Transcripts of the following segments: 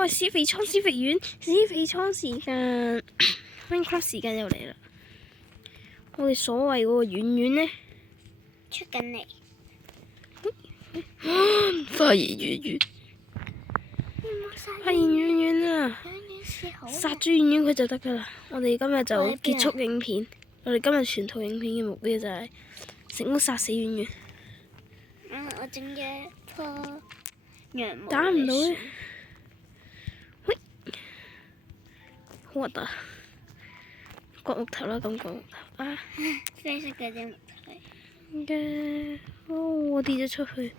我係施肥倉施肥丸，施肥倉時間，Minecraft 時間又嚟啦。我哋所謂嗰個丸丸呢，出緊嚟。發現丸丸，發現丸丸啊！殺咗丸丸佢就得噶啦。我哋今日就結束影片。我哋今日全套影片嘅目標就係成功殺死丸丸。我整咗一棵羊毛。打唔到咧，喂，好核突！割木頭啦，咁割木頭啊！啡色嗰啲木頭。我跌咗出去。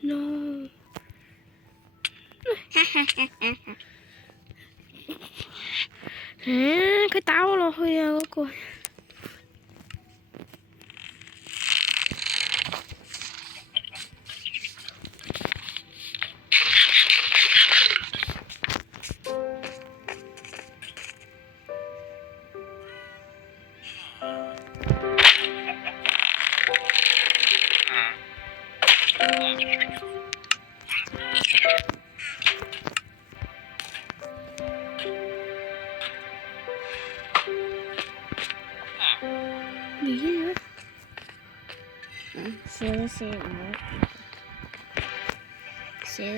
No！ 佢打我落去啊！嗰個。寫唔好，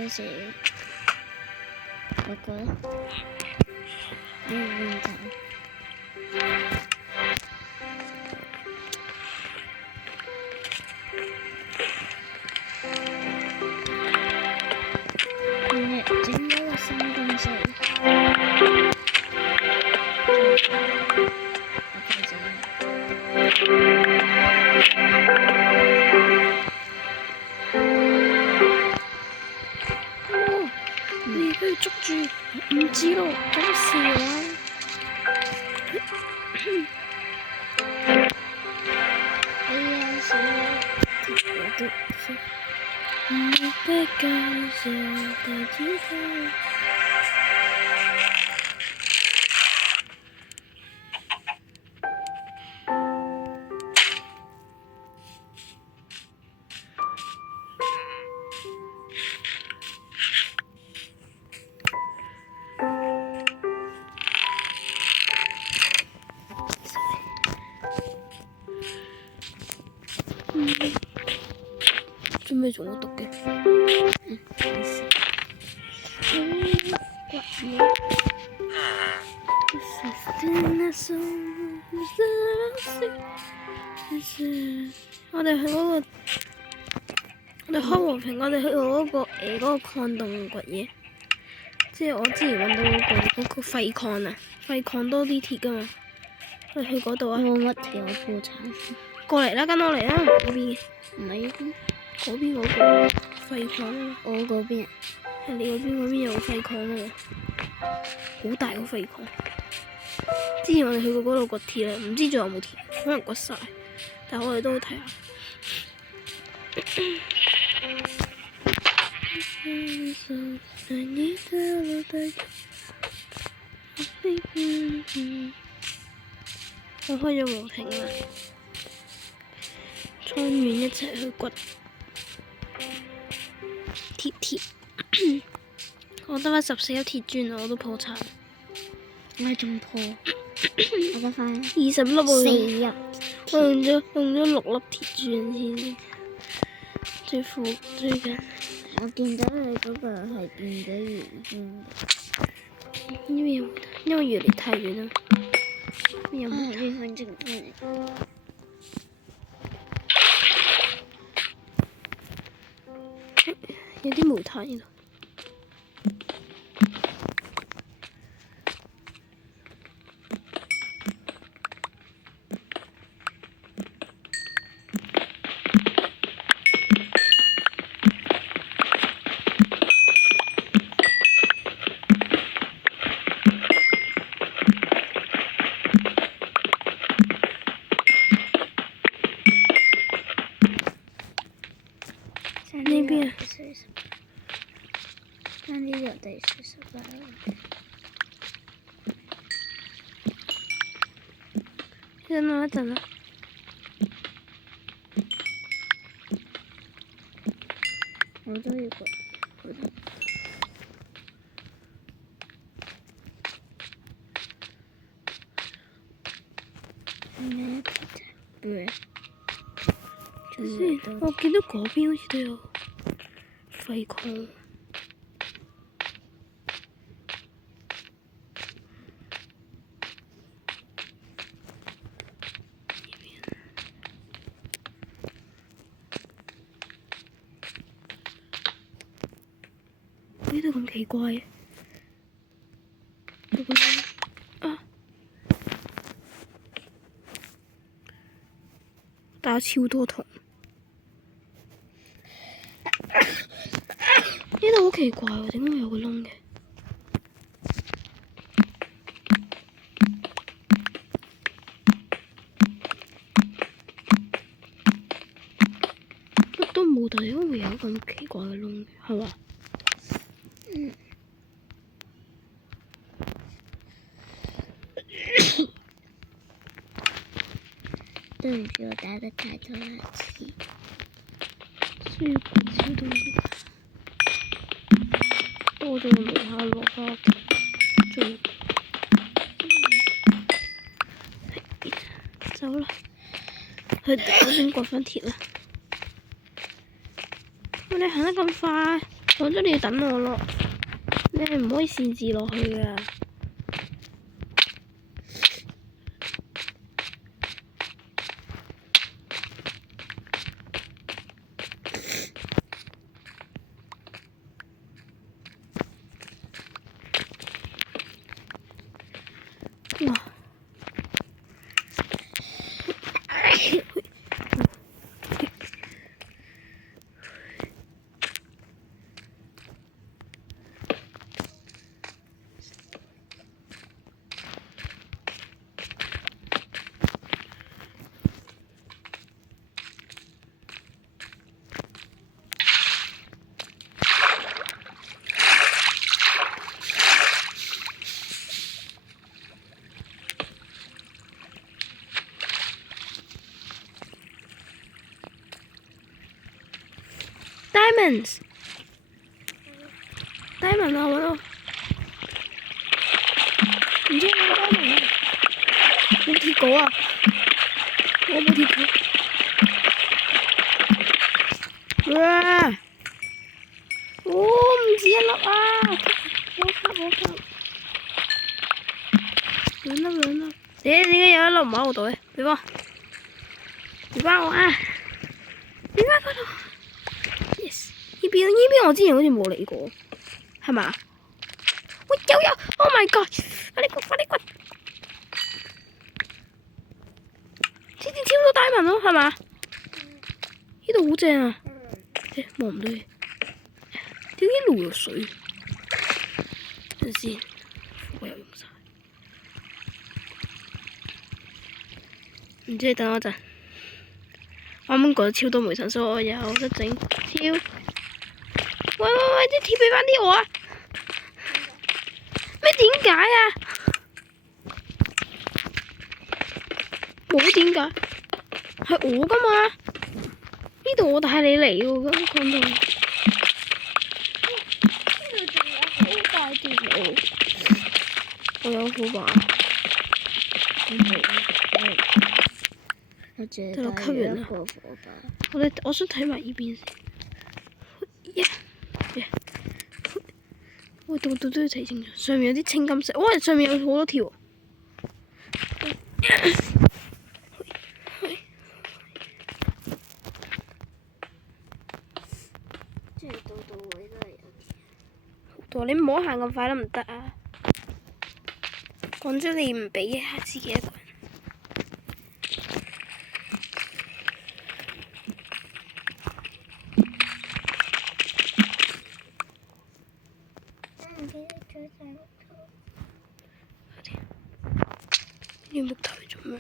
寫嗰個咧，邊就整咗個新東西。你俾佢捉住，唔知咯，搞笑啊！做咩仲有毒嘅？我哋去嗰個，我哋開和平，我哋去嗰個嗰個礦洞掘嘢。即係我之前揾到嗰個廢礦啊，廢礦多啲鐵噶嘛。我哋去嗰度啊！我乜條破產？過嚟啦，跟我嚟啦，嗰邊嘅。唔係呢邊，嗰邊嗰個廢礦啊！我嗰邊。係你嗰邊有個廢礦啊！好大個廢礦。之前我哋去過嗰度掘鐵啦，唔知仲有冇鐵，可能掘晒。但係我哋都去睇下。我開咗和平啦，倉員一齊去掘鐵。我得返14粒鐵磚啊，我都破產。我仲破，我得返20粒喎。4粒。我用咗6粒鐵磚先。最近我見到你嗰個係變咗圓圈嘅，因為越嚟太遠啦。有冇呢份正翻嚟？有啲煤炭喺度。呢邊啊？呢度第48。等我一陣啦。好多嘢掘，好多。咩？對。先，我見到嗰邊好似都有廢礦。呢度咁奇怪嘅，啊！打超多銅，呢度好奇怪喎，點解會有個窿嘅？乜都冇，但係點解會有咁奇怪嘅窿嘅？係嘛？對唔住，我打得太多下次。需要滾超多嘢，多咗個無限落翻屋企，仲走啦，去嗰邊掘翻鐵啦。你行得咁快，講咗你要等我咯，你係唔可以擅自落去㗎。哇！Diamonds，Diamond 啊，揾到，唔知有冇 Diamond 啊？冇鐵果啊！我冇鐵果。哇！唔止一粒啊！我吸。兩粒。點解有一粒唔喺我度嘅？俾翻我啊！俾翻嗰度。Yes， 呢邊我之前好似冇嚟過，係嘛？喂，有 ！Oh my god！ 快啲掘！之前超多Diamond咯，係嘛？呢度好正啊！望唔到嘢。點解路有水？等陣先，我又用晒。唔知你等我陣。啱啱覺得超多煤炭，所以我有得整超。喂！啲鐵俾翻啲我啊！咩點解啊？冇點解，係我噶嘛？呢度我帶你嚟喎，咁講到。呢度仲有好大段路，我有火把。我淨得啦，係吸完啦。帶咗一個火把。我想睇埋呢邊先。喂，度都要睇清楚，上面有啲青金色。哇，上面有好多條。即係到位都係有啲。好多，你唔好行咁快得唔得啊？講咗你唔俾自己一個人。呢木頭嚟做咩？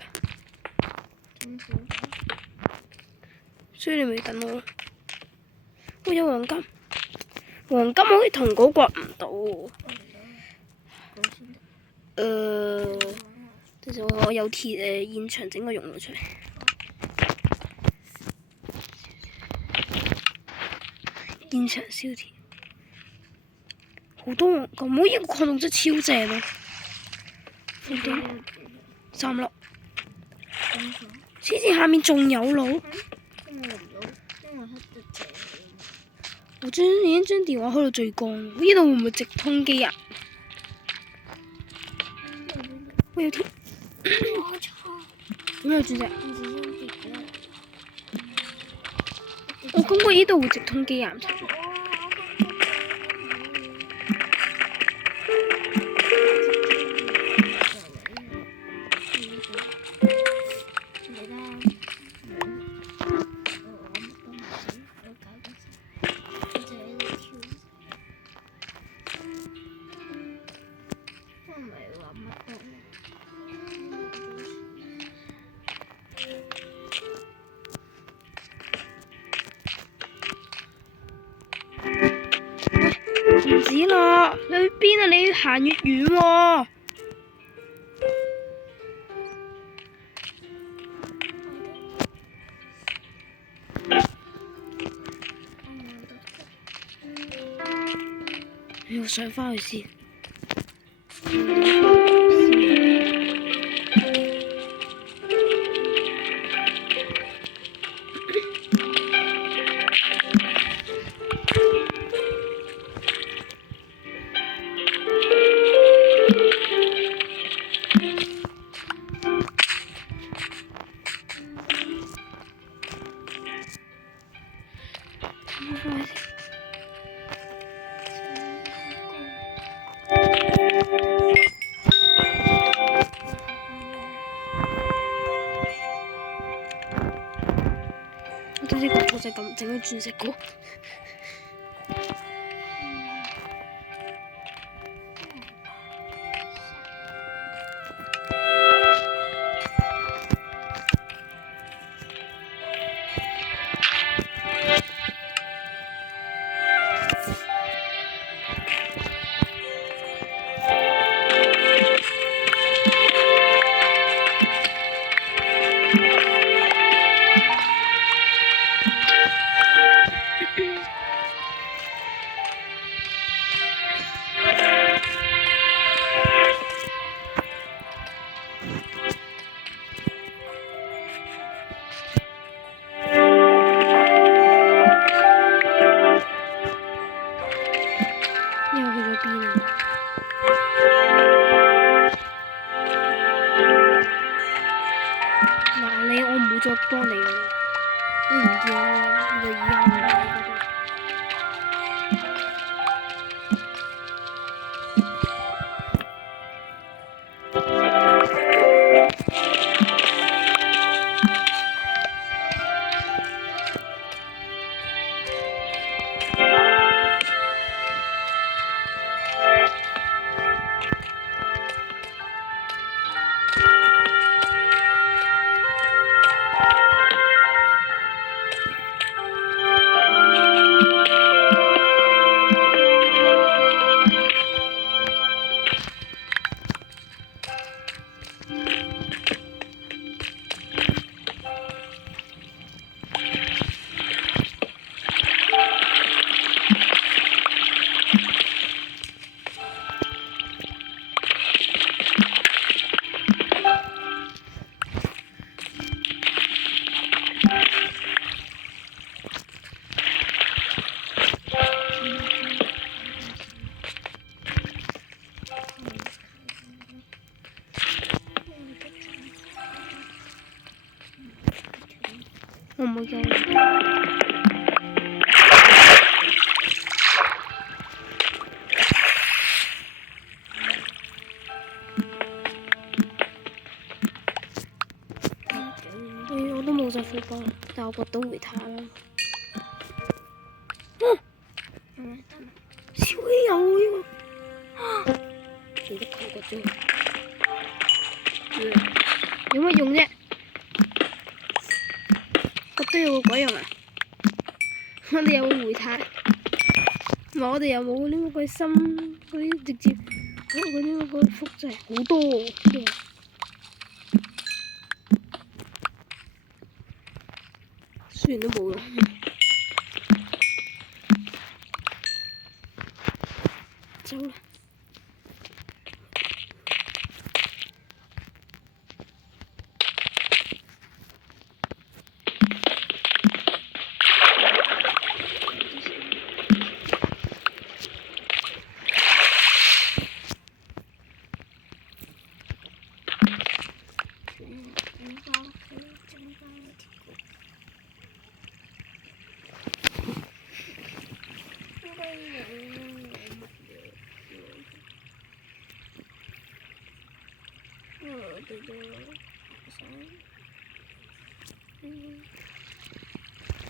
所以你咪等我。我有黃金，黃金好似銅果掘唔到喎。其實我有鐵現場整個熔爐出嚟。堅長燒田，好多咁，呢個礦洞真係超正咯！好多3粒，黐線下面仲有路。我已經將電話開到最光，呢度會唔會直通機啊？我有條，點解轉隻？我感覺呢度會直通機啊！唔止啦，你去邊啊？你越行越遠喎。我上返去先。我對呢個我就咁整咗鑽石股。再幫你㗎啦，你唔見啦，你就以後唔喺嗰度。我唔會救你。我都冇晒副幫，但我掘到回塔啦。超稀有喎呢個，記得佢掘咗。有乜用啫？掘都有個鬼用啊！我哋有回塔，唔係我哋又冇呢個鬼心嗰啲直接嗰啲嗰個複製好多喎。雖然都冇用。走啦。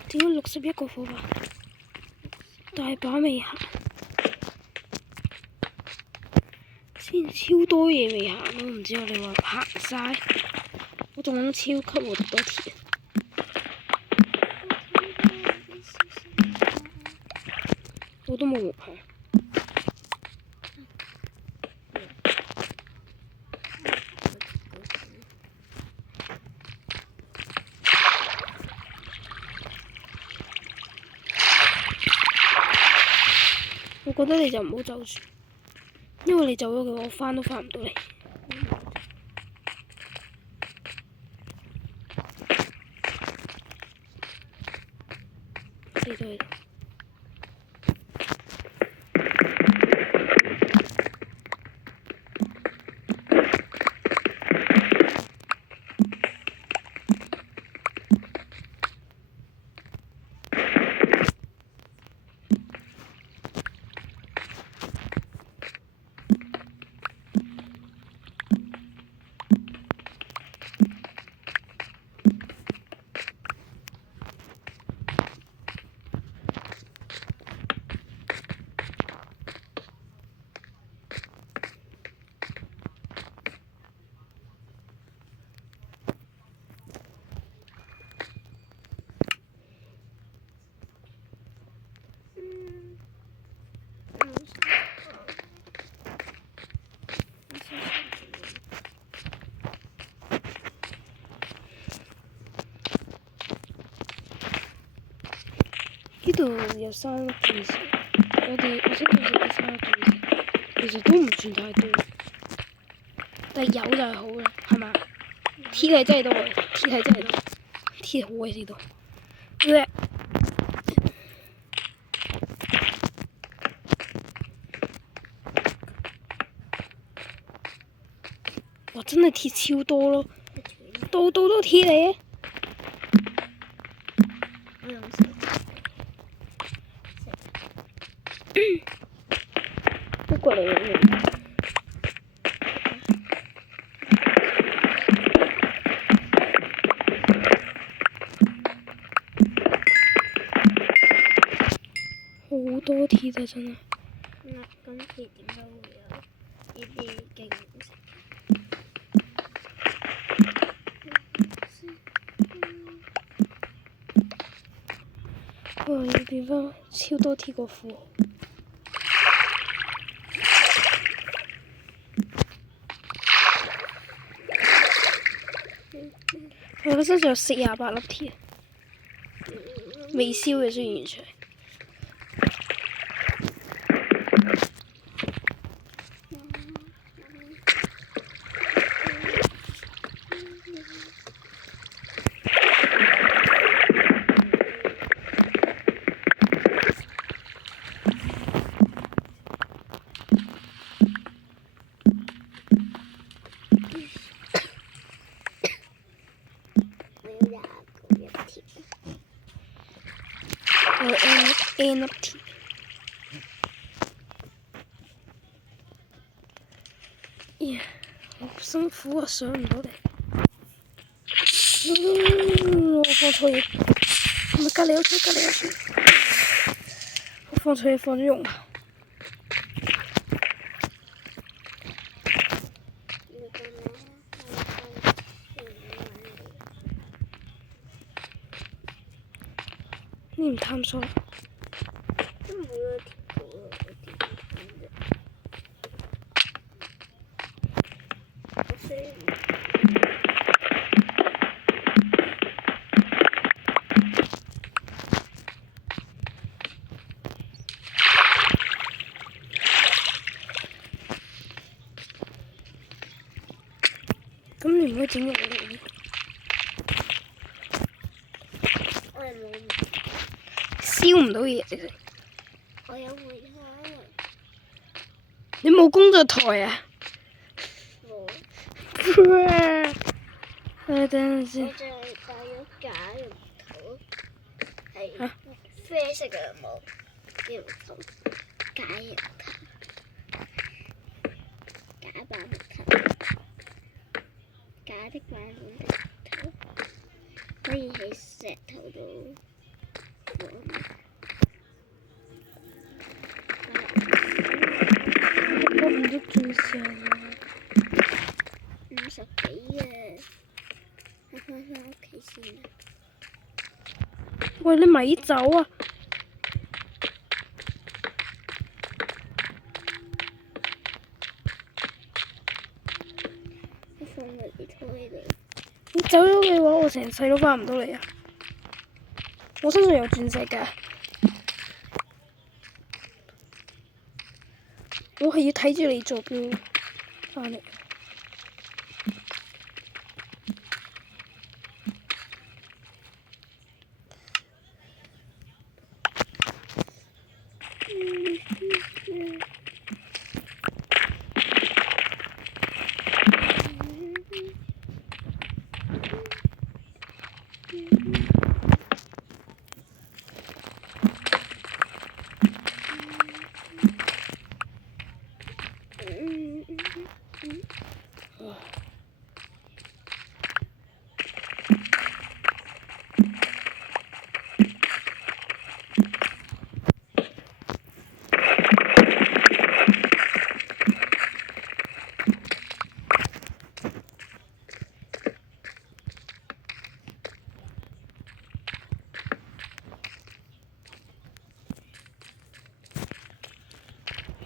只要61個火把，大把未行，先超多嘢未行，我唔知我哋話行晒，我仲諗超級多鐵，我都冇木牌。我覺得你就唔好走住，因為你走咗嘅話，我翻都翻唔到嚟。嚟到嚟到。呢度有3粒鑽石，我識到嘅3粒鑽石，其實都唔算太多，但係有就係好啦，係嘛？鐵係真係多嘅，鐵係真係多，鐵好鬼死多。哇！真係鐵超多咯，度度都鐵嚟嘅。都過嚟嘅。好多鐵啊！真係。咁鐵點解會有呢啲勁色？哇！呢地方超多鐵個庫。我個身上有48粒鐵，未燒嘅雖然出嚟。N 粒鐵，好辛苦啊！上唔到嚟，我放錯嘢，係咪隔離有樹？我放錯嘢放咗用啊！你唔探索？可以整容嚟。我係冇，燒唔到嘢直情。我有回睇。你冇工作台啊？冇。等陣我先。就係帶咗假人頭，係啡色嘅冇人頭，假人頭，假版人頭，假的版本的頭，可以喺石頭度放。我唔得鑽石啊50幾啊！我翻屋企先啦。喂，你咪走啊！我放埋啲拖喺度。你走咗嘅話，我成世都翻唔到嚟啊！我身上有鑽石㗎，我係要睇住你做標翻嚟。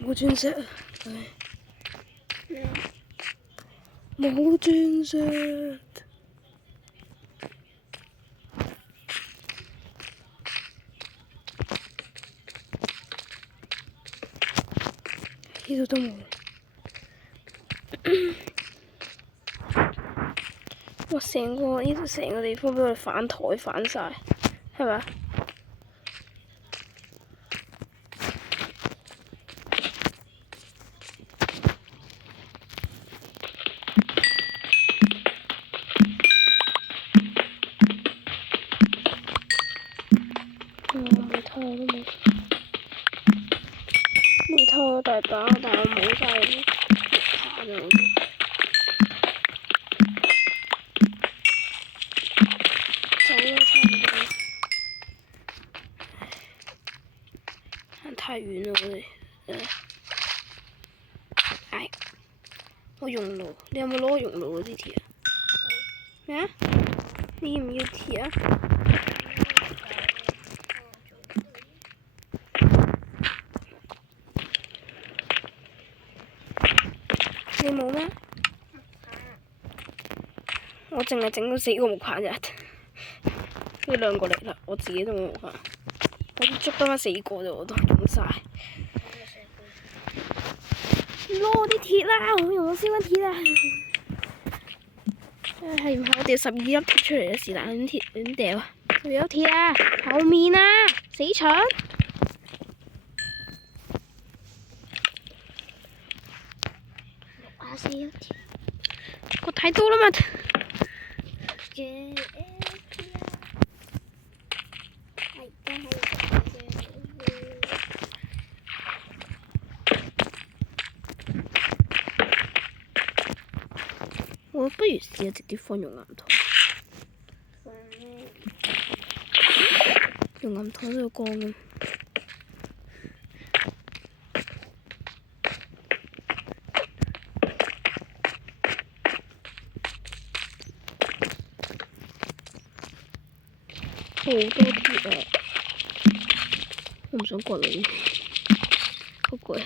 冇鑽石啊！唉，冇鑽石。呢度都冇。哇！成個呢度成個地方俾我哋反台反晒，係咪？煤炭我都冇，煤炭我大把，但係我冇晒啲炭啊！走啦，差唔多。行太遠啦，我哋。唉，我熔爐，你有冇攞熔爐嗰啲鐵啊？咩啊？你要唔要鐵啊？你冇咩？我淨係整咗4個木棒啫，呢2個嚟啦，我自己都冇木棒，我啲竹得返4個啫，我都用晒。攞啲鐵啦，我用我燒緊鐵啦。係唔係我掉12粒鐵出嚟啊？是但啲鐵亂掉啊！有鐵啊！後面啊！死蠢！我睇到啦嘛。我不如試下直接放熔岩糖。熔岩糖都要乾嘅。好多鐵啊！我唔想掘你，好攰。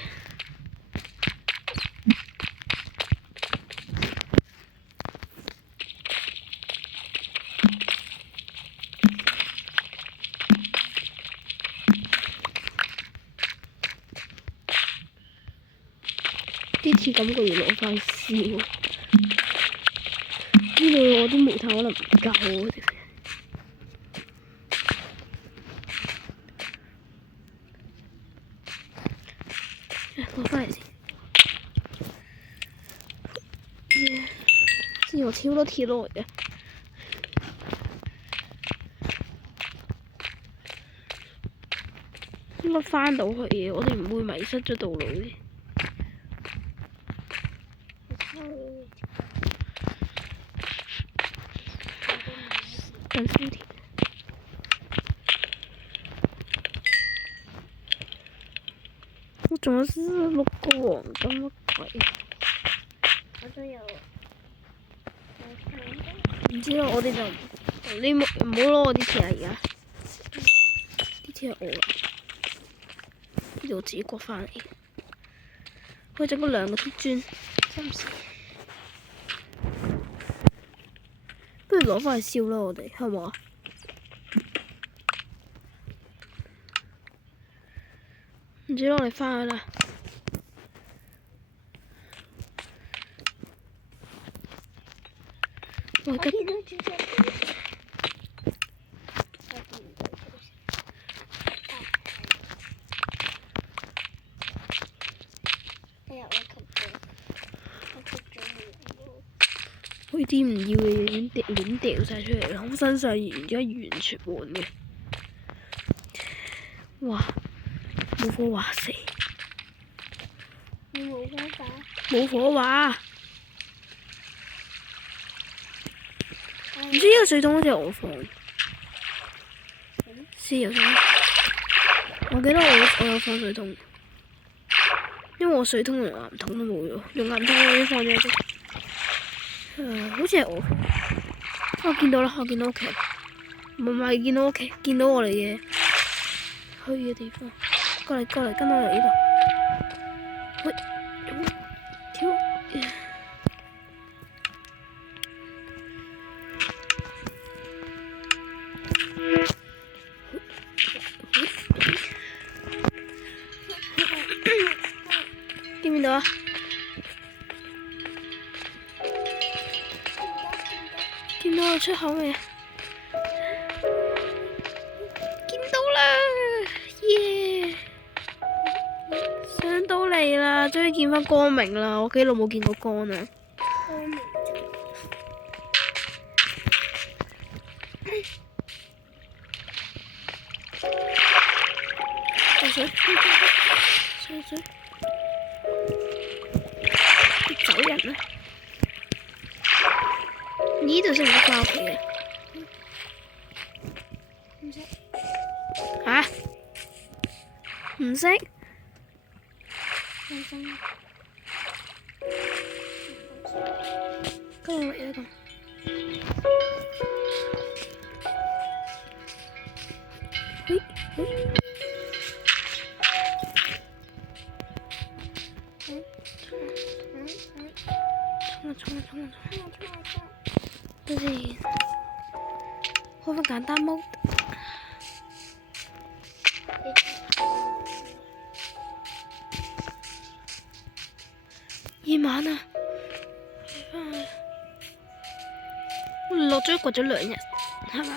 啲鐵感覺要攞返燒，知道我啲煤炭可能唔夠喎，直情。攞翻嚟先。之前我超多鐵落嚟嘅。應該翻到去嘅，我哋唔會迷失咗道路嘅。等先添。我仲有6個黃金乜鬼？我都有。唔知啦，我哋就你唔好攞我啲鐵啊！而家啲鐵係我嘅，呢度我自己掘翻嚟。可以整嗰2個鐵磚，真唔使。不如攞翻去燒啦，我哋係嘛？唔知啦，我哋翻去啦。我見到豬隻。哎呀！我吸咗佢啲唔要嘅嘢亂掉晒出嚟啦，我身上而家完全換嘅。哇！冇火華死！你冇火把？冇火華。唔知呢個水桶好似係我放嘅。豉油水，我記得我有放水桶，因為我水桶同岩桶都冇咗，用岩桶我已經放咗啫。好似係我放。我見到啦，我見到屋企，唔係見到屋企，見到我哋嘅去嘅地方。過嚟，跟我嚟呢度。喂，跳！見唔見到啊？見到我出口未？見到啦，耶！上到嚟啦，終於見翻光明啦！我幾耐冇見過光啦。光明水，走人啦！呢度識唔識翻屋企嘅？唔識。嚇？唔識？放心。跟我嚟呢個。衝！等陣，開翻簡單模。夜晚啊，翻去。我落咗掘咗2日，係嘛？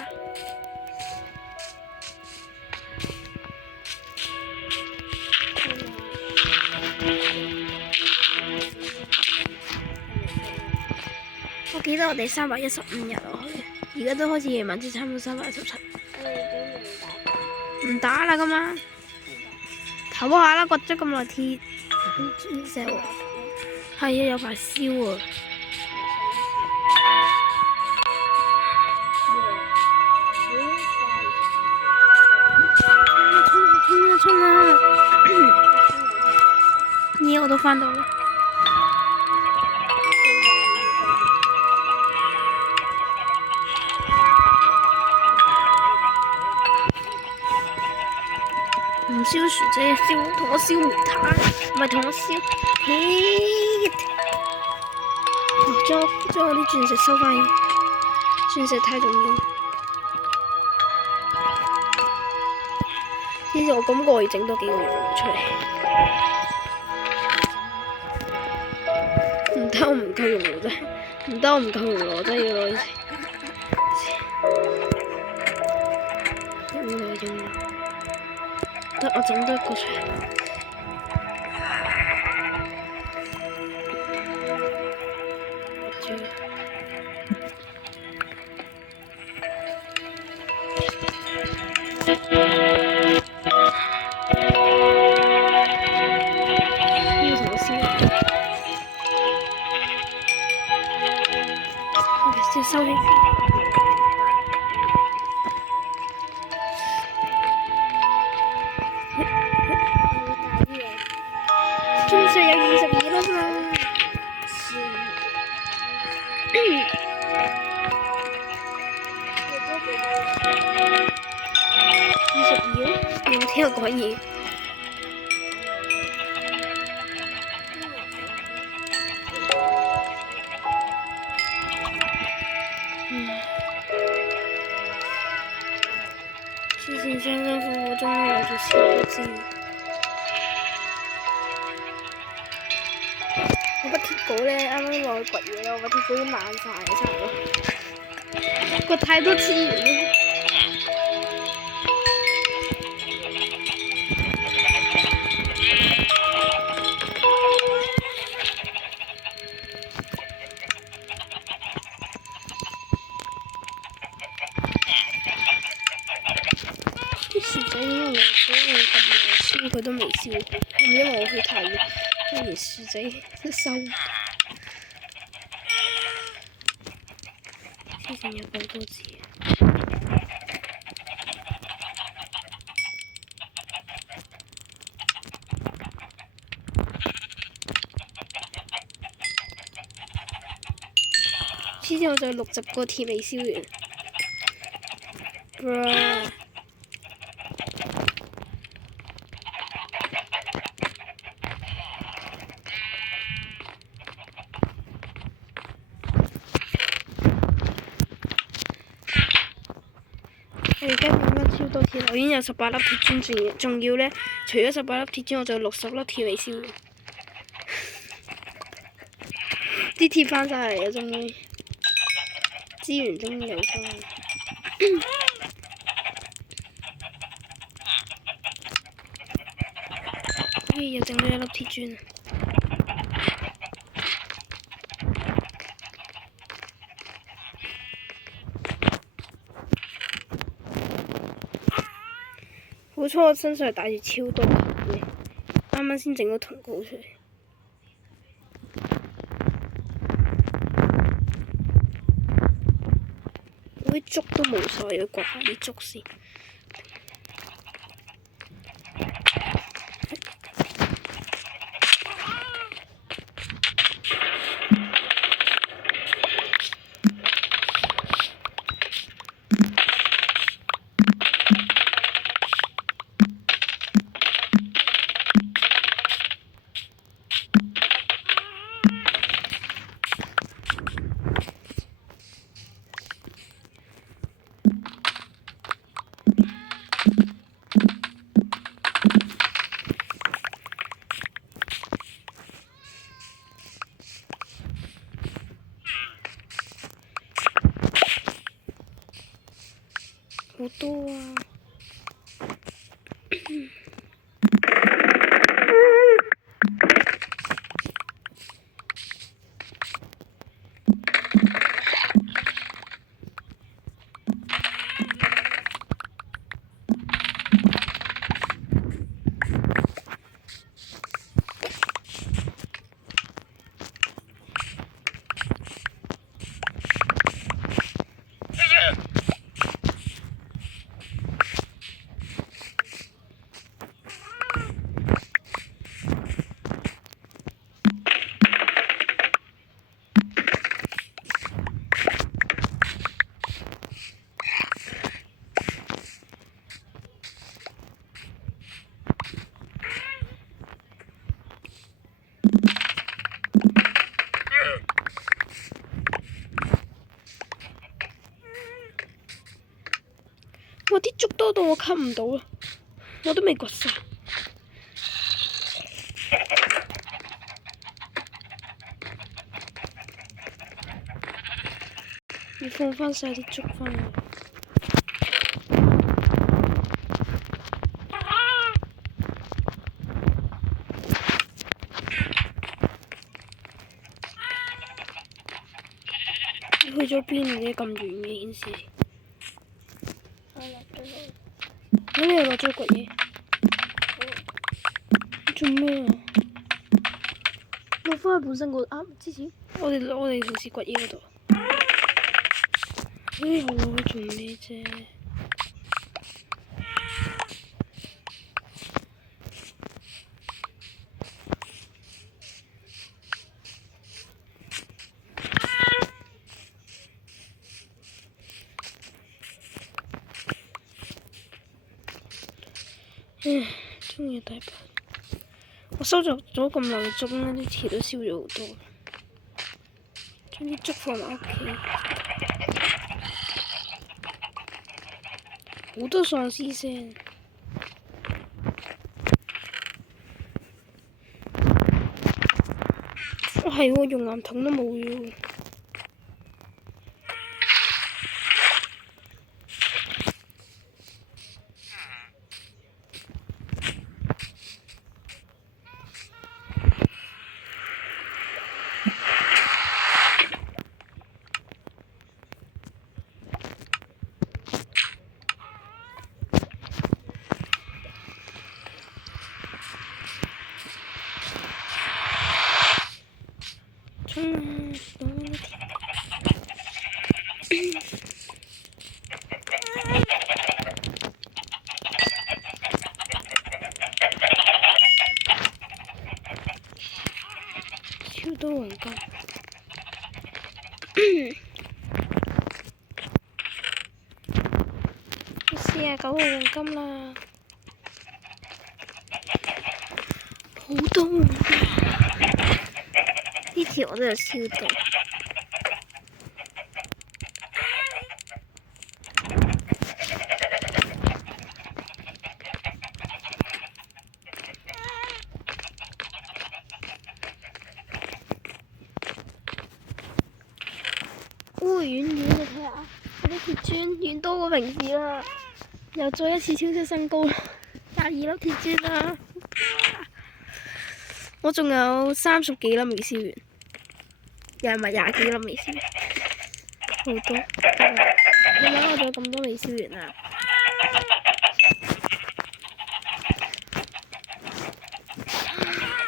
我記得我哋315日落去，而家都開始夜晚，即差唔多317。唔打啦，今晚唞下啦，掘咗咁耐鐵，石喎。係啊，有排燒啊！衝啊！咦，我都翻到啦。唔燒薯仔，同我燒煤炭，唔係同我燒鐵。將我啲鑽石收翻，鑽石太重要。其實我感覺我要整多幾個月出嚟，唔得，我唔夠用喎真係，唔得，我唔夠用攞，真係要攞呢隻。用攞。得，我整多一個出嚟。要同我燒。先收起。仲剩有22粒啦。22咯，你有冇聽我講嘢？之前辛辛苦苦終於攞咗超多支。我把鐵稿咧，啱啱落去掘嘢，我把鐵稿已經爛晒，差唔多。掘太多資源啦。啲薯仔點解我咁耐燒佢都未燒？係咪因為我去太遠，跟住薯仔都收？之前有咁多次。之前我仲有60個鐵未燒完。我而家變翻超多鐵，我已經有18粒鐵磚，仲要呢，除咗18粒鐵磚，我仲有60粒鐵未燒完。啲鐵翻晒嚟啦，終於資源終於有翻。又整咗1粒鐵磚。好彩我身上係帶住超多盾嘅，啱啱先整咗盾稿出嚟。我啲竹都冇晒，要掘下啲竹先。好多啊！我啲竹多到我吸唔到啊！我都未掘晒。放翻晒啲竹翻嚟。你去咗邊嘅咁遠嘅顯示？我落咗去。你又落咗掘嘢？做咩啊？落翻去本身之前我哋平時掘嘢嗰度。我落去做咩啫？唉，中嘢大把。我收集咗咁耐嘅竹咧，啲鐵都燒咗好多。將啲竹放埋屋企。好多喪屍聲。係喎，熔岩桶都冇咗。衝啊！攞啲鐵。超多黃金。49個黃金啦，好多黃金。呢條我都有燒到。遠遠你睇下，嗰啲鐵磚遠多過平時啦，又再一次超出新高啦，22粒鐵磚啦，我仲有30幾粒未燒完，又係咪20幾粒未燒完？好多，你諗我仲有咁多未燒完啊？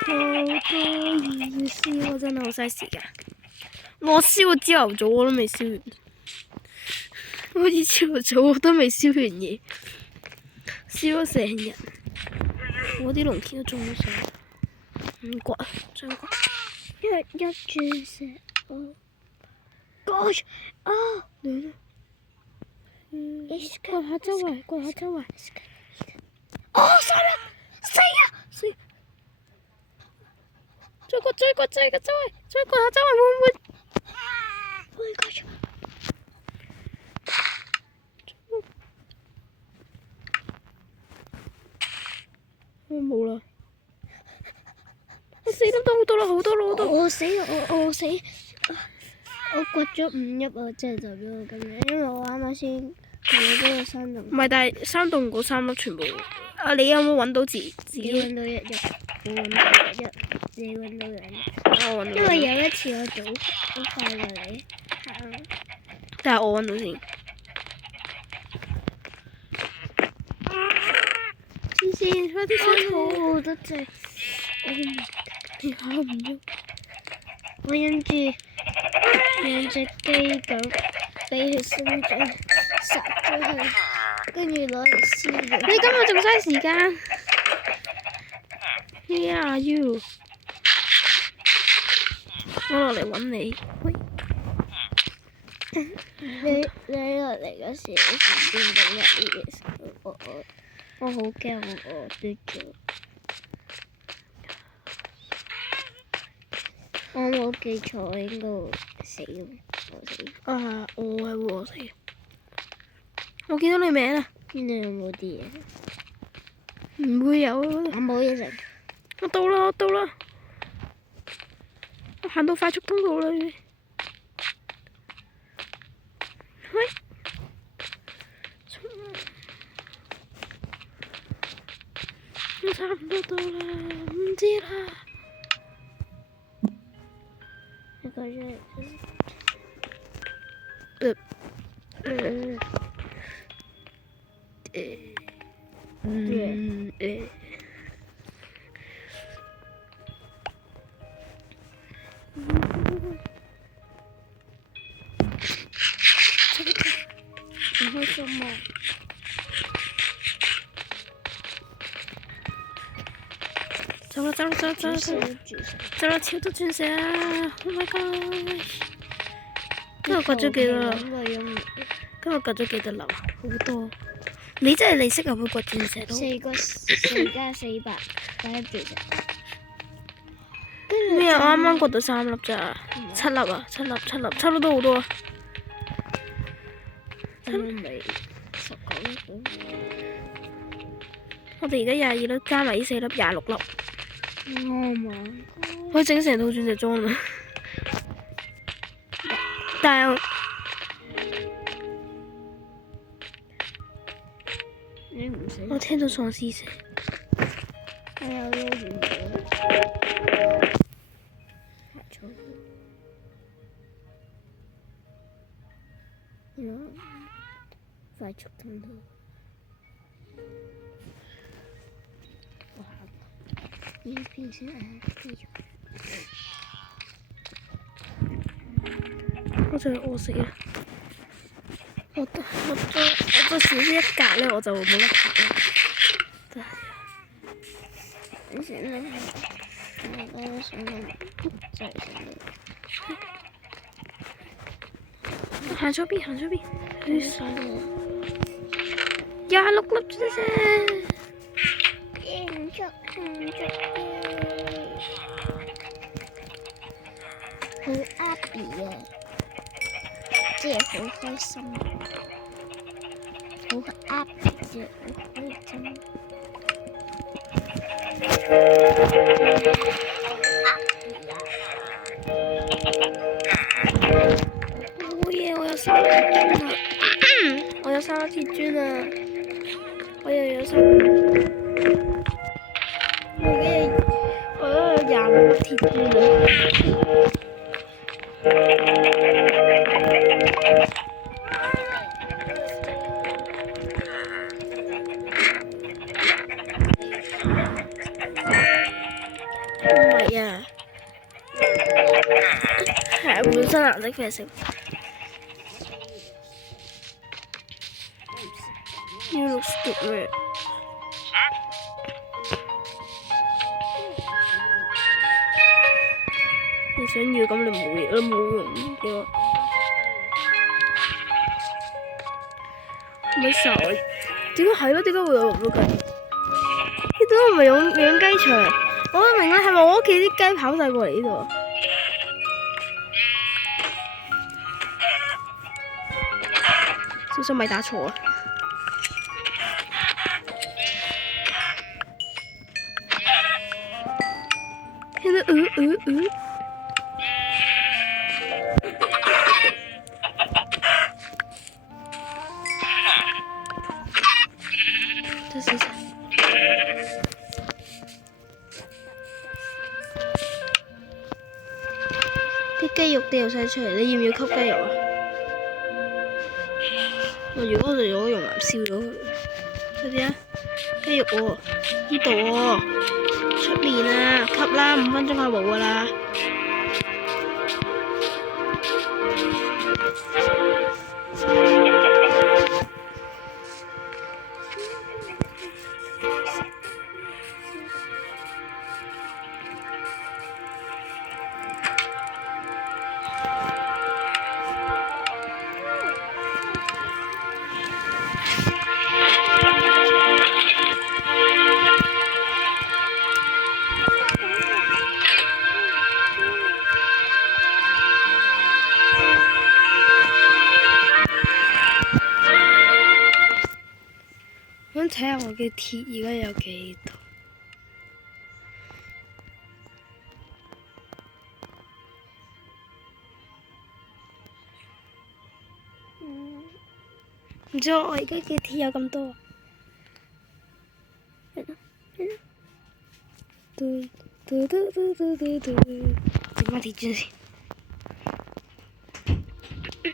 好多要燒，真係好嘥時間。我燒咗朝頭早我都未燒完，好似朝頭早我都未燒完嘢，燒咗成日。我啲龍鉗都中咗晒，唔掘啊，再掘。一鑽石，啊！嚟啦！掘下周圍，掘下周圍。哦，4！再掘周圍，再掘下周圍會唔會？冇啦！我死得都好多啦，好多！我死！我掘咗5粒啊，真係就咗我咁樣，因為我啱啱先同你嗰個山洞。唔係，但係山洞嗰3粒全部。啊！你有冇揾到自己？你揾到1粒，我揾到1粒，你揾到2粒。因為有一次我早快過你，但係我揾到先。先快啲上路，好多隻。你跑唔喐。我忍住養隻雞咁，俾佢生長，殺咗佢，跟住攞嚟燒咗。你今日仲嘥時間？Where are you？我落嚟揾你。喂，你落嚟嗰時，你見到有啲嘢食到我好驚我跌咗。我冇記錯，我應該會死嘅。啊！我係會死。我見到你名啦。你有冇啲嘢？唔會有。我冇嘢食。我到啦！我行到快速通道啦。我差唔多到啦，唔知啦。一個月。你會做夢？走啦！走啦！超多鑽石啊 ！Oh my god！今日掘咗幾多？今日掘咗幾多樓啊？好多！你真係你識啊，會掘鑽石都。4加400第一鑽石。咩啊？我啱啱掘到3粒咋？7粒啊！7粒都好多啊！我哋而家22粒，加埋呢4粒26粒。可以整成套鑽石裝啦！但係我聽到喪屍聲。係啊，撈完咗。快速通道。你平時我就係餓死啦！我再少啲一格咧，我就冇得爬啦。真係。你想咩？我都想到，就係想到。行左邊。26粒鑽石。慶祝！好 happy 啊！即係好開心，好 happy 啫，好開心。好嘢！我有3粒鐵磚啦！我有3粒鐵磚啊！我又有25粒鐵磚啊！唔係啊，係本身藍色啡色。You look stupid。你想要咁你冇嘢都冇用嘅喎。咪傻？點解係咯？點解會有咁多雞？呢度唔係養雞場，我都明啦。係咪我屋企啲雞跑晒過嚟呢度啊？小心咪打錯啊！聽到這是啥？啲雞肉掉晒出嚟，你要唔要吸雞肉啊？如果我哋攞熔岩燒咗佢，快啲啊！雞肉喎，呢度喎，出面啊，吸啦，5分鐘就冇噶啦。我睇下我嘅鐵而家有幾多？唔知我而家嘅鐵有咁多。整翻鐵磚先。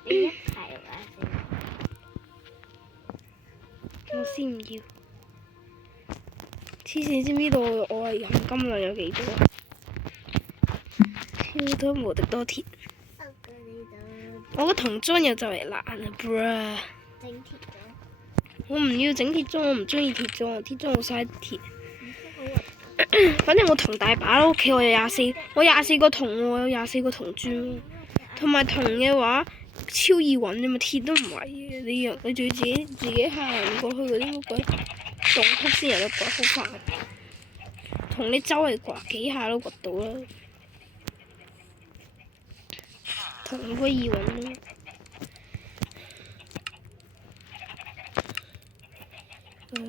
你一齊玩先。我先唔要。黐線，知唔知道我係含金量有幾多？超多無敵多鐵。我個銅磚又就嚟爛啦 ，bruh！ 整鐵咗。我唔要整鐵磚，我唔中意鐵磚，鐵磚好嘥鐵。好核反正我銅大把咯，屋企我有24個銅喎，有24個銅磚喎。同埋銅嘅話超易揾啫嘛，鐵都唔係嘅，你仲要自己行過去嗰啲乜鬼洞窟先有得掘，好煩。銅你周圍掘幾下都掘到啦，銅好易揾咯。好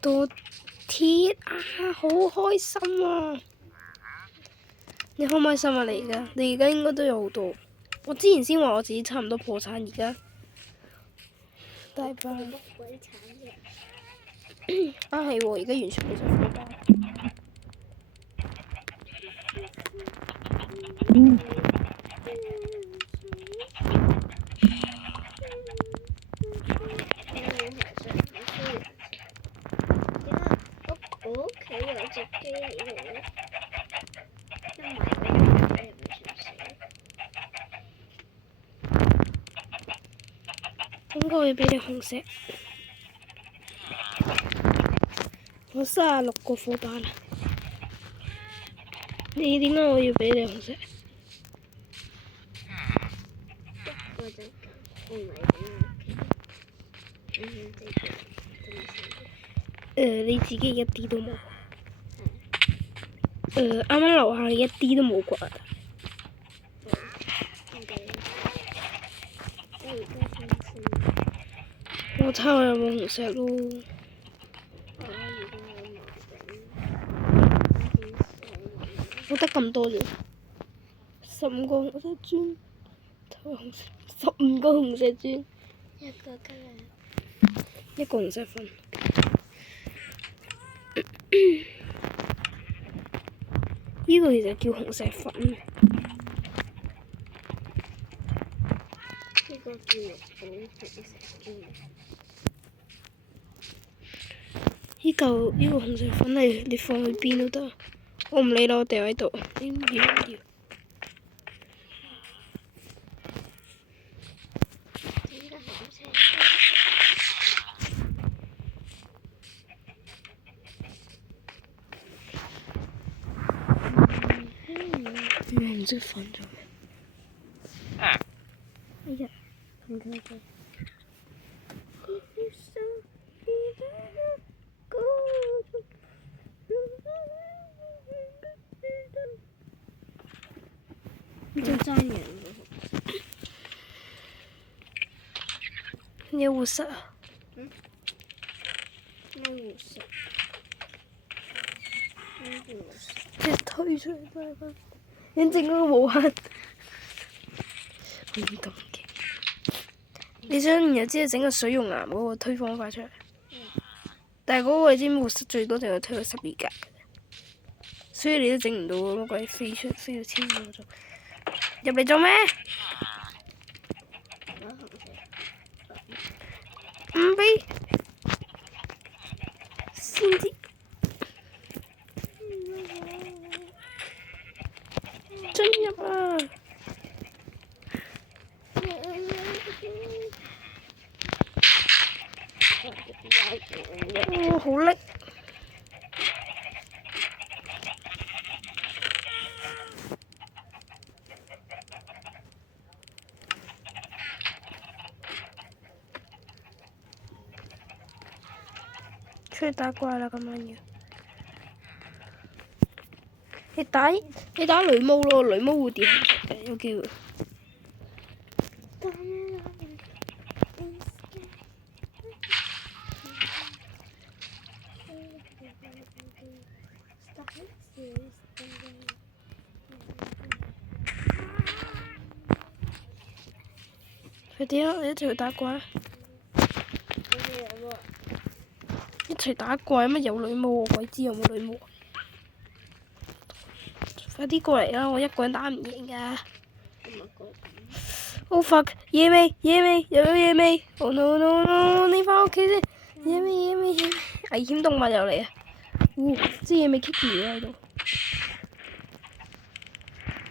多鐵啊！好開心啊！你開唔開心啊？你而家應該都有好多。我之前先話我自己差唔多破產，而家大把。乜鬼產啫？啊係喎，而家完全冇晒火把。我屋企有隻機喺度咧，因為我唔俾人傳寫。應該會俾你紅石。我36個火把啦。你點解我要俾你紅石？我就我唔係俾我屋企。你自己一啲都冇。啱啱樓下一啲都冇掘。我睇下有冇紅石咯。我得咁多啫，15個紅石磚，15個紅石磚，一個吉良，一個紅石粉。呢個其實叫紅石粉。呢個叫綠寶紅石磚。呢個紅石粉你放去邊都得，我唔理啦，我掉喺度。你唔要唔要？紅色粉咗咩？哎呀，唔該晒。你真爭人喎！你有護石啊？咩護石？咩護石？即係推出嚟都係翻，你整嗰個無限，唔咁勁。你想然後之後整個水溶岩嗰個推方法出嚟，但係嗰個你知唔知護石最多淨係推到12格，所以你都整唔到乜鬼飛到千個鐘。入嚟做咩？唔俾先知。進入啊！好叻！出去打怪啦咁樣要。你打雷毛咯，雷毛會跌紅石嘅，有機會。快啲啊！你一齊去打怪。齊打怪乜有女巫，鬼知有冇女巫？快啲過嚟啦！我一個人打唔贏㗎。Oh fuck！野味又有野味！Oh no no no！你返屋企先！野味！危險動物又嚟啊！支野味棘住咗喺度。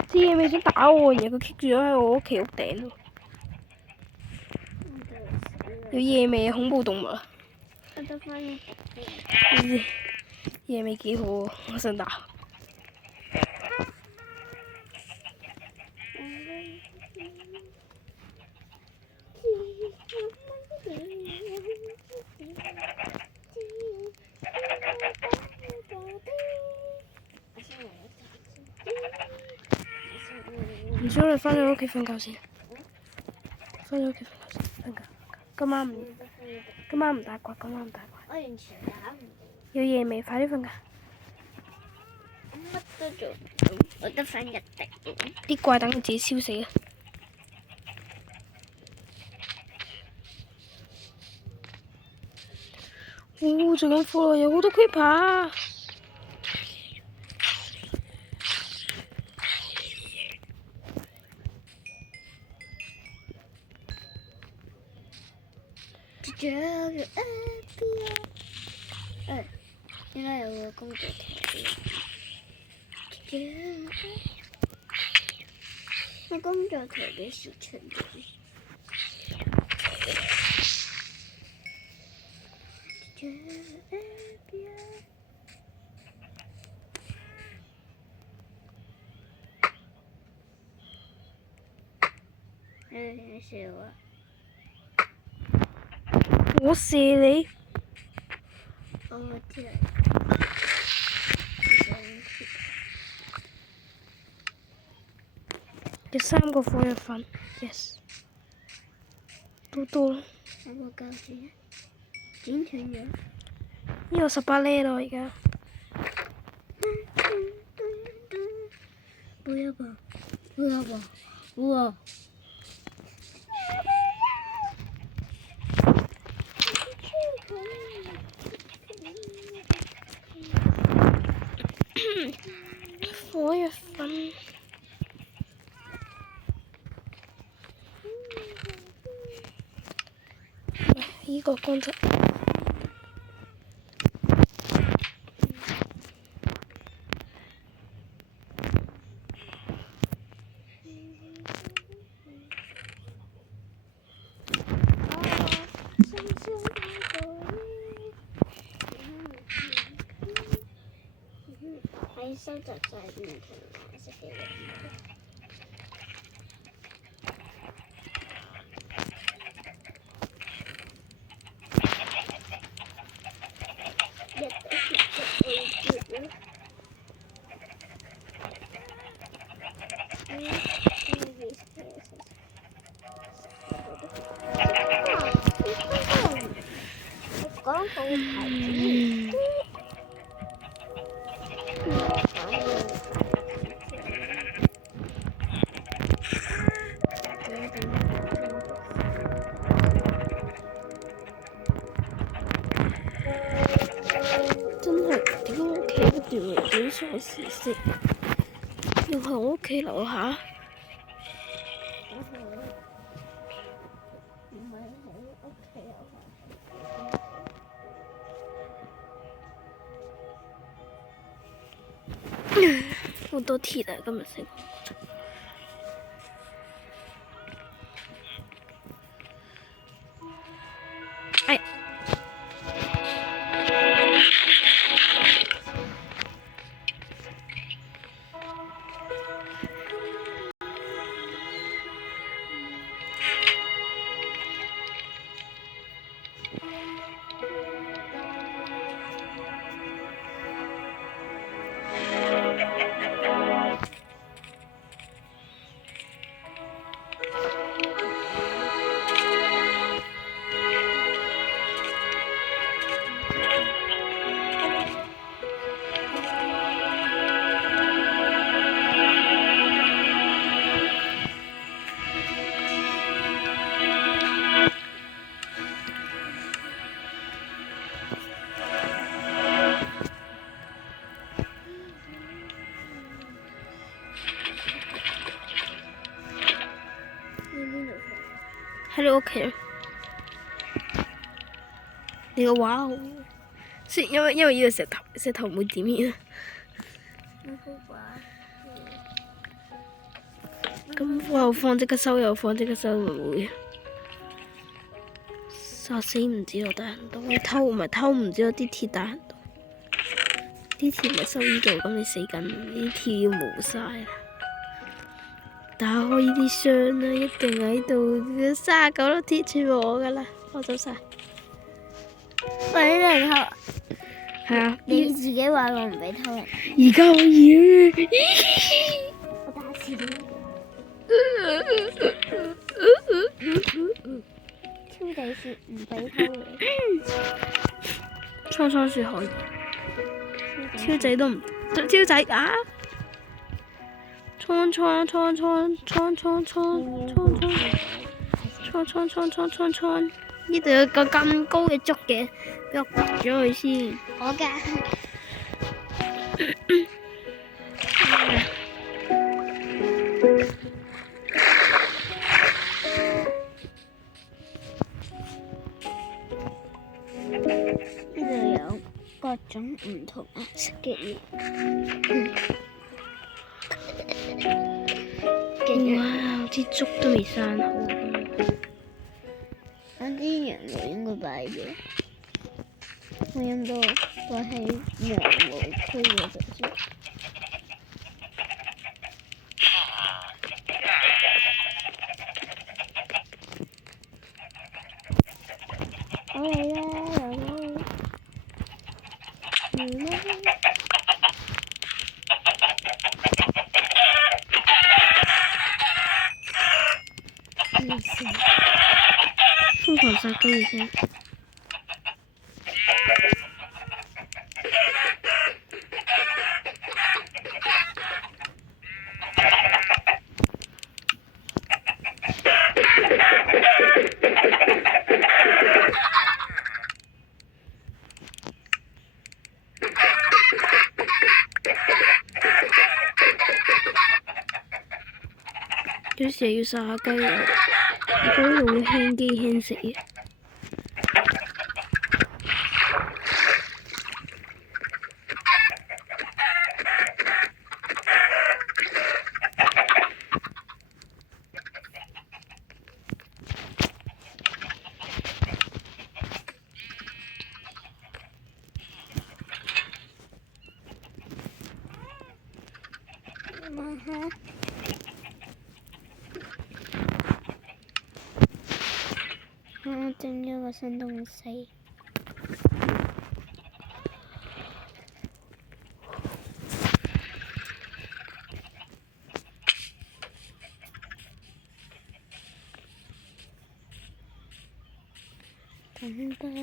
支野味想打我，然後佢棘住咗喺我屋企屋頂度。有野味恐怖動物啊！野味幾好啊！我想打。唔想你返咗屋企瞓覺先。返咗屋企瞓覺先，瞓覺。今晚唔打怪，我完全打唔到。有野味，快啲瞓覺。乜都做唔到，我得返一滴。啲怪等佢自己燒死啊！最緊火有好多 creeper。應該有個工作台。我工作台幾時出現？你射我？我射你。我知啦。有3個火藥粉 ，yes， 都多啦。有冇膠紙？剪斷咗。呢個18呢咯而家。不要吧，不要吧，哇！火藥粉。呢個光頭。係收集晒唔同顏色嘅嘢。講好睇。真係點解我屋企不斷嚟幾鎖匙先？又係我屋企樓下。唔係喺屋企樓下。好多鐵啊！今日食。哎。屋企。你個畫好，因為呢個石頭唔會點燃啊。咁又放即刻收，又放即刻收，唔會殺死唔知我大行動，你偷唔係偷唔知我啲鐵大行動，啲鐵咪收呢度，咁你死緊，呢啲鐵要冇晒啦。打開呢啲箱啦，一定喺度39粒鐵全部我噶啦，攞走晒。喂，你偷？係啊，你自己話我唔俾偷人。而家可以啊！我打次超地是唔俾偷嘢。倉鼠可以，超仔都唔超仔啊！倉，呢度有個咁高嘅竹嘅，俾我掘咗佢先。我嘅。呢度有各種唔同顏色嘅嘢。哇！啲竹都未生好。我啲羊毛應該擺咗，我應該擺喺羊毛區嗰度先。我嚟啦，瘋狂殺雞嘅聲。有時要殺下雞啊！如果呢度會輕機輕死嘅。我整咗個新東西。等等。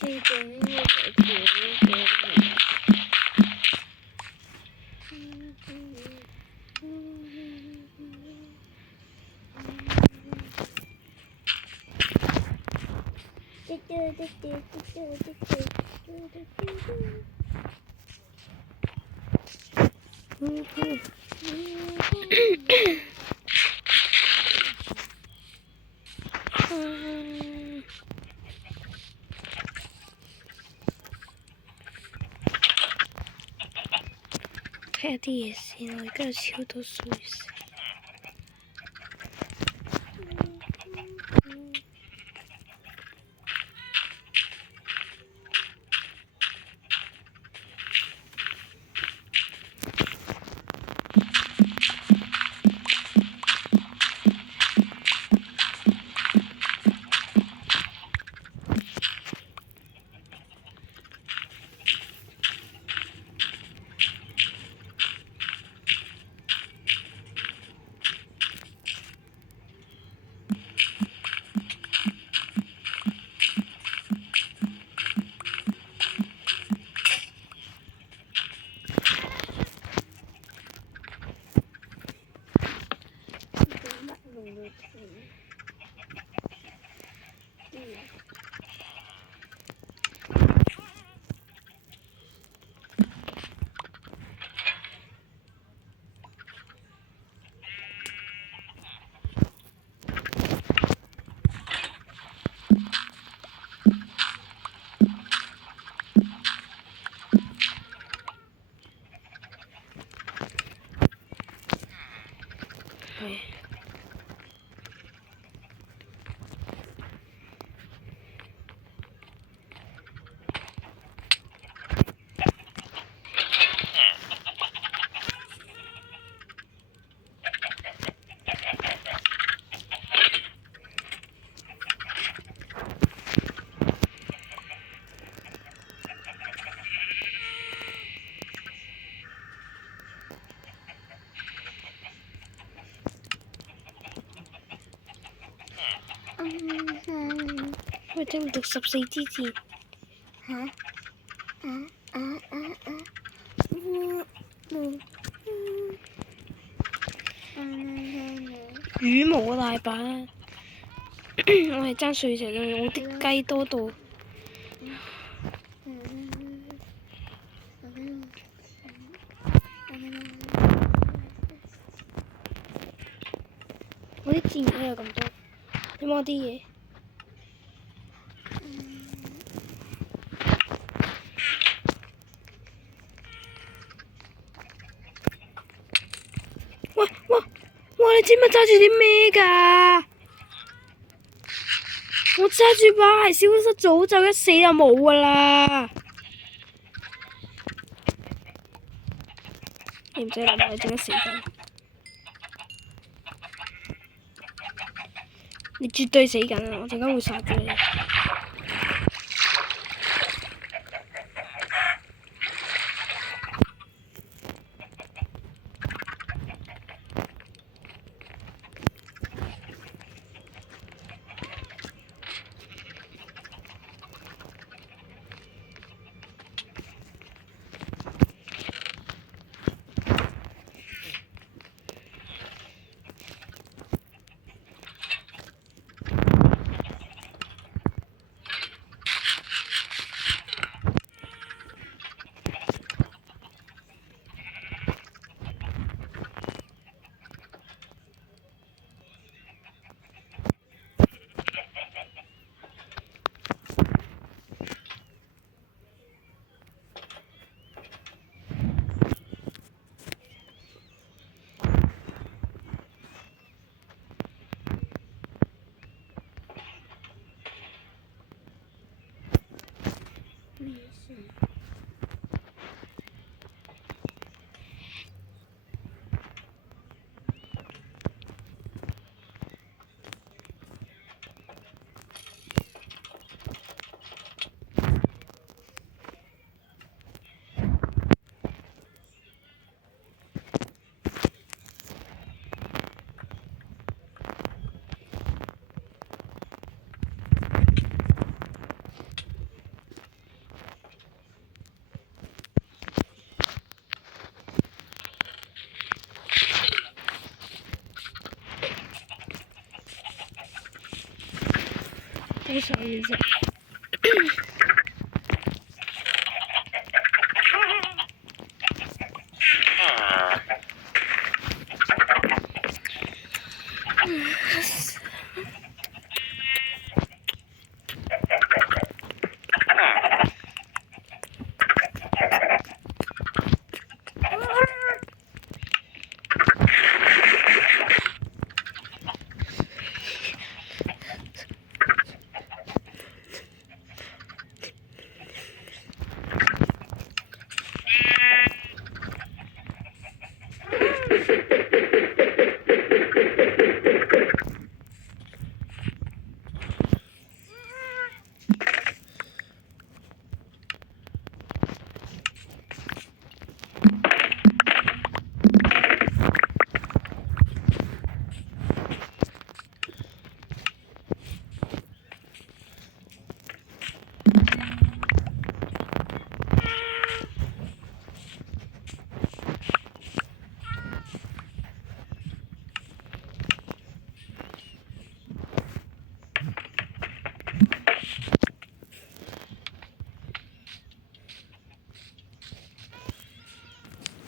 最近呢個片嘅。睇下啲嘢先，我而家有超多水食。我聽唔到14支字。羽毛大把，我係爭碎石嘅，我啲雞多到。我啲字都有咁多，有冇啲嘢？哇！你知唔知揸住啲咩㗎？我揸住把係消失早就一死就冇㗎啦。你唔使諗，你點解死緊？你絕對死緊啊！我陣間會殺咗你。高手嘅啫。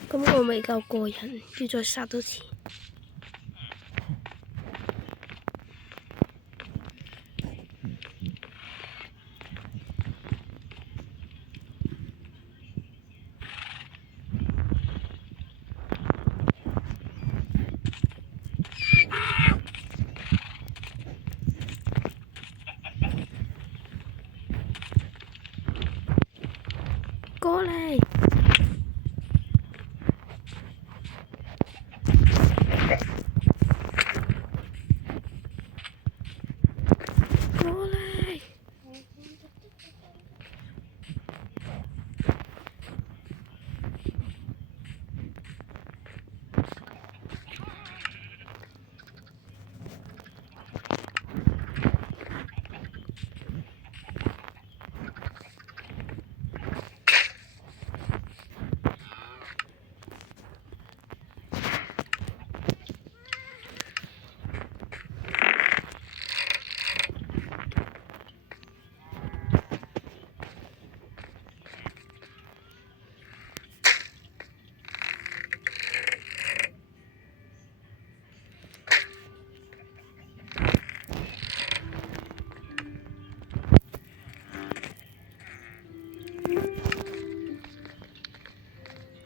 咁我未夠過癮，要再殺多次。過嚟！過嚟！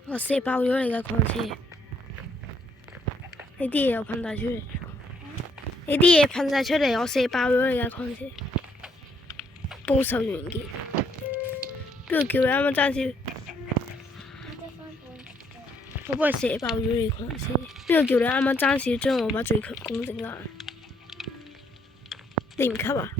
我射爆咗你架礦車，你啲嘢又噴晒出嚟，你啲嘢噴晒出嚟，我射爆咗你架礦車，報仇完結。邊個叫你啱啱爭少？我幫你射爆咗你礦車。邊個叫你啱啱爭少將我把最強攻整爛？你唔吸啊？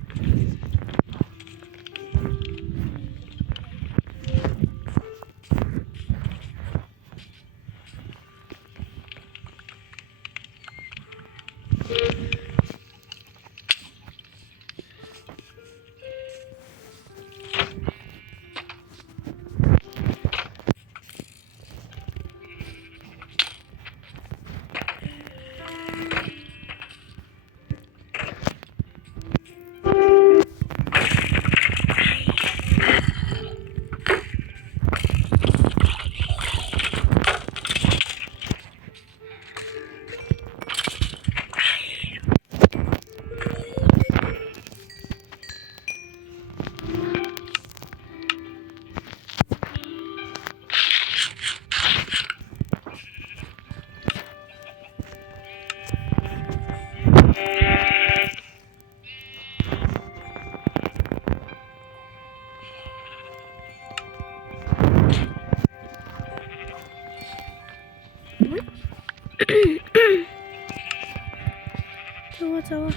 走啊走啊！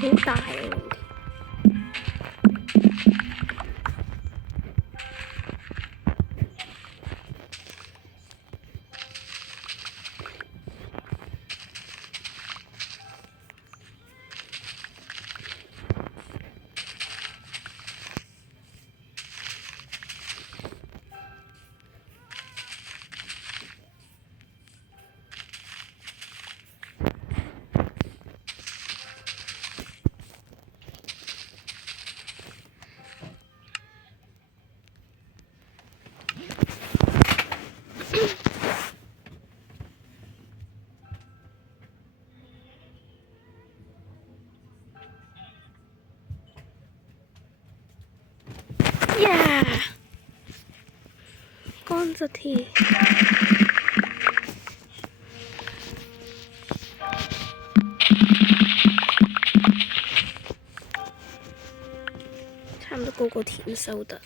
好大啊！呀！乾咗添。差唔多個個田收得。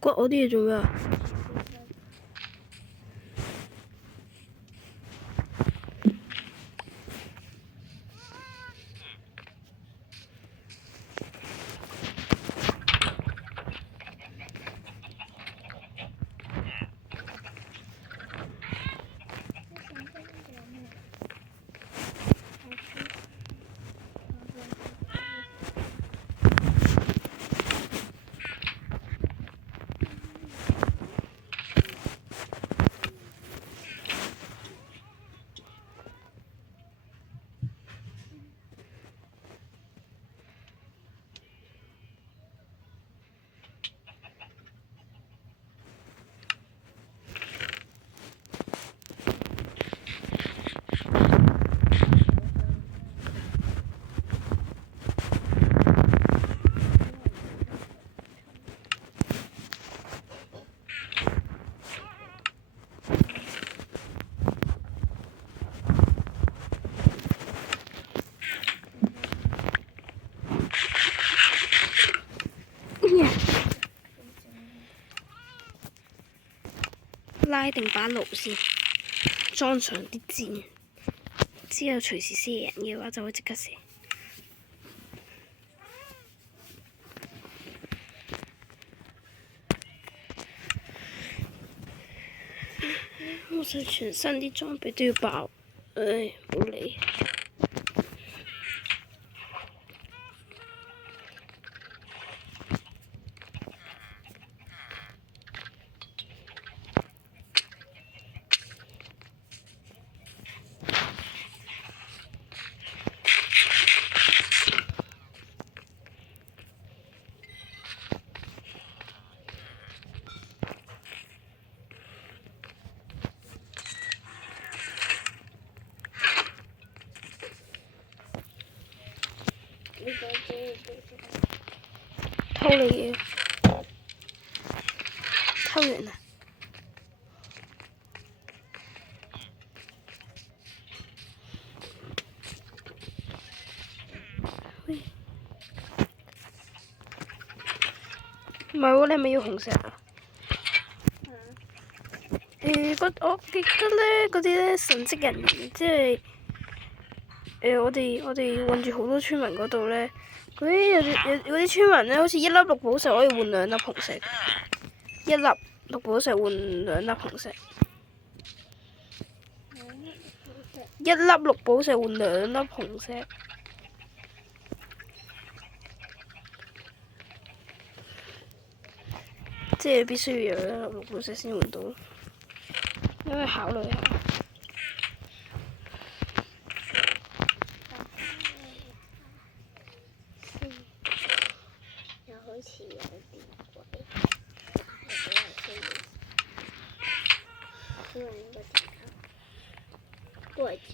刮我啲嘢做咩啊？拉定把爐先，裝上啲箭，之後隨時射人嘅話就會即刻射。我想全身啲裝備都要爆，唉，冇理。偷你嘢，偷完啦。唔係喎，你係咪要紅石啊？我記得咧，嗰啲咧神職人員，即係我哋困住好多村民嗰度咧，嗰啲村民咧，好似一粒綠寶石可以換2粒紅石，一粒綠寶石換2粒紅石，一粒綠寶石換2粒紅石。即係必須要有1粒綠寶石先換到，因為考慮下。又好似有啲鬼，都係應該過嚟照。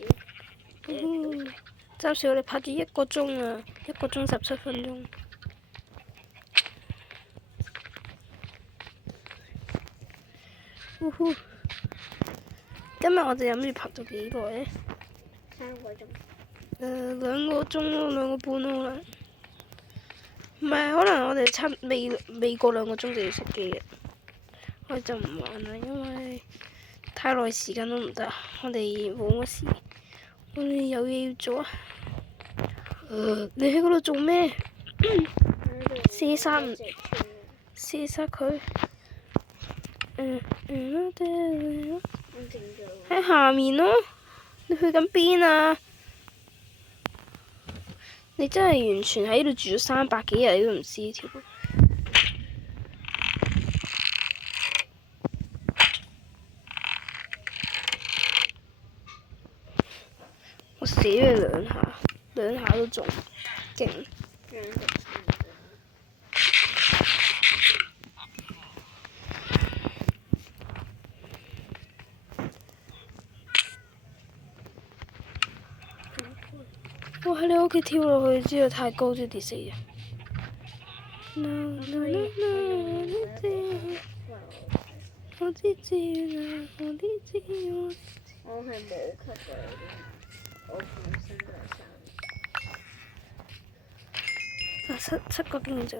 暫時我哋拍咗1個鐘啊，1個鐘17分鐘。今日我哋諗住拍到幾耐咧3個鐘。2個鐘咯，2個半咯可能。唔係，可能我哋未過2個鐘就要熄機嘅。我哋就唔玩啦，因為太耐時間都唔得。我哋冇乜事，我哋有嘢要做啊。你喺嗰度做咩？射殺佢。喺下面咯，你去緊邊啊？你真係完全喺度住咗300幾日，你都唔知條路。我死咗2下都中，勁。我喺你屋企跳落去之後太高，先跌死人。我知知啦，我係冇級嘅，我本身都係7個經驗值，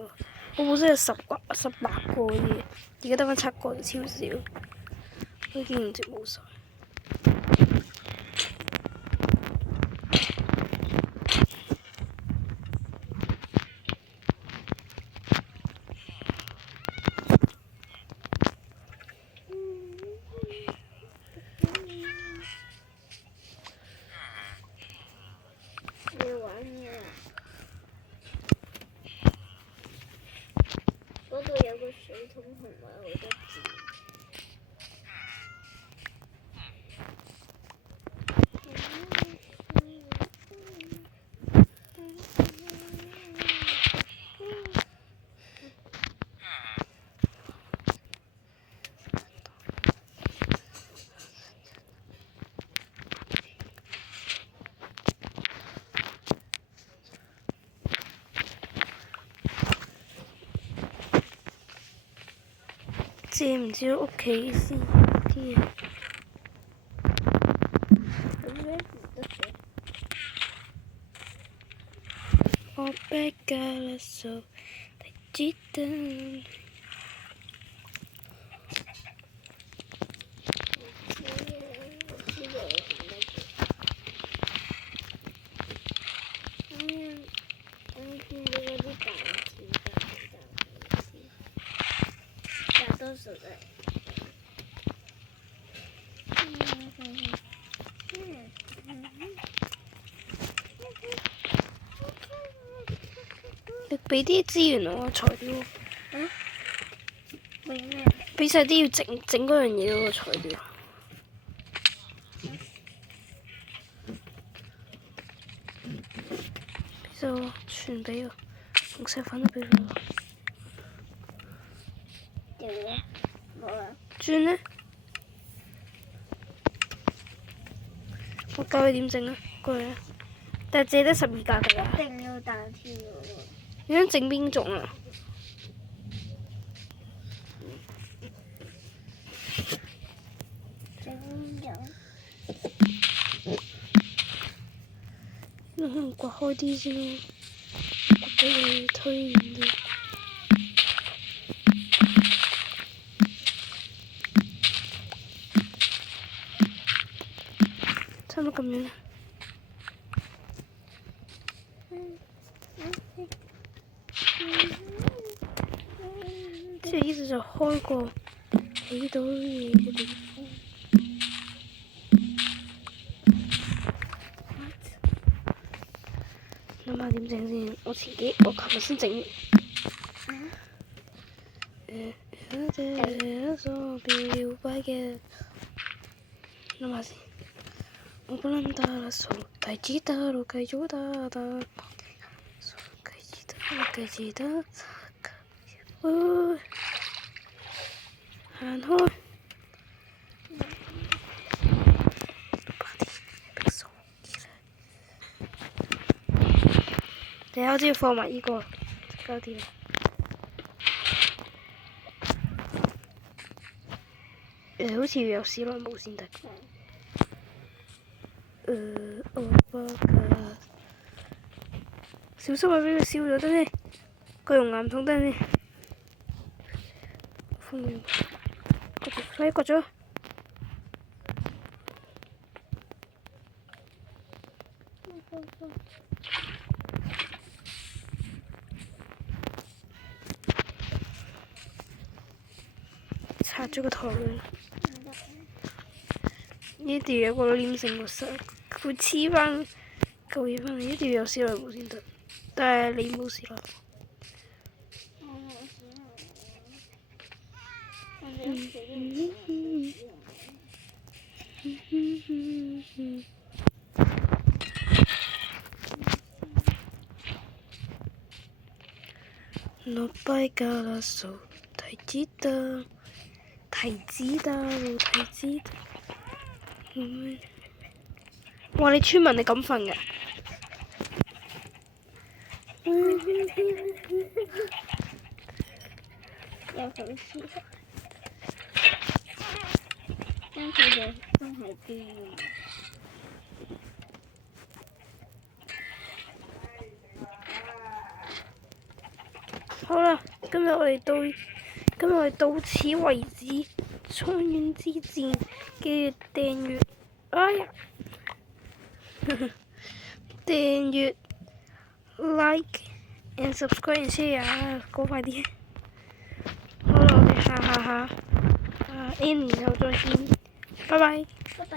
我本身有18個嗰啲，而家得返7個，超少。啲經驗值冇晒。你玩咩啊？嗰度有個水桶同埋好多字。知唔知屋企先啲嘢？我逼㗎啦，數你知道。多數都係。你俾啲資源我材料。俾咩？俾晒啲要整嗰樣嘢嗰個材料。俾晒我，全俾我，紅石粉都俾佢。掉咗，冇啦。轉呢？我教佢點整啊，過嚟啊！但係借得12格㗎啦。一定要彈跳喎。你想整邊種啊？整邊種？可能刮開啲先咯，刮俾你推遠啲。咁樣？即係呢度就開個起到嘢嘅地方。諗下點整先？我琴日先整。表白嘅，諗下先。我不能打了手，太記得了，該做的。該記得。行開。等下我都要放埋呢個，搞掂。好似要有史萊姆先得。我不㗎。小心啊！俾佢燒咗得先，佢用岩桶得先。風完，快啲割咗。拆咗個頭啦！呢條有個黏性個塞，佢黐翻嚿嘢翻嚟，呢條有史萊姆先得，但係你冇史萊姆。落敗㗎啦，數提子的。哇！你村民你咁瞓㗎？有好似，將佢嘅放喺邊？好啦，今日我哋到此為止。蒼淵之戰嘅訂閱，哎呀，訂閱 like and subscribe and share，講快啲。好啦，我哋下 N 然後再見，拜拜。拜拜。